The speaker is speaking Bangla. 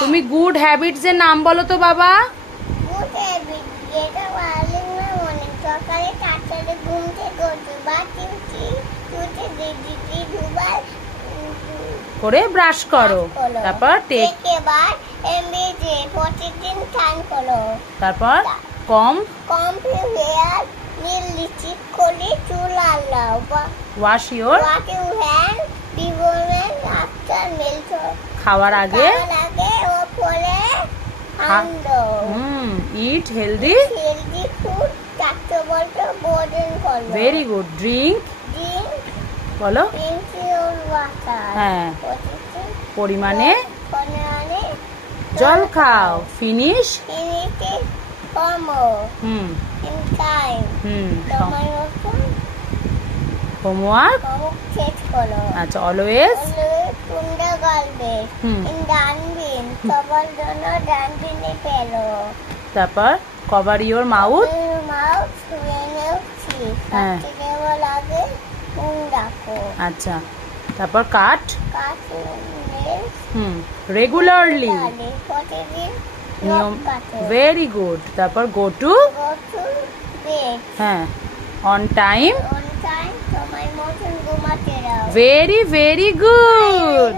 তুমি গুড হ্যাবিটস এর নাম বলো তো বাবা। গুড হ্যাবিট যেটা বলি না মনে সকালে তাড়াতাড়ি ঘুম থেকে উঠে দিদি দুবার করে ব্রাশ করো, তারপর টেক এবার এমবিজে প্রতিদিন স্নান করো, তারপর কম হেয়ার নীল লিপস্টিক করে চুল আলাও, wash your hand before after meals, খাওয়ার আগে ও পরে ইট হেলদি ফুড, চারটে বলতে ভোজন করো। Very good. ড্রিঙ্ক বলো। হ্যাঁ, পরিমাণে জল খাও। Finish homework. আচ্ছা, অলওয়েজ তারপর কভার ইওর মাউথ। হ্যাঁ, আচ্ছা, তারপর কাট রেগুলারলি নিয়ম। Very good. তারপর গো টু হ্যাঁ on time. Very very good.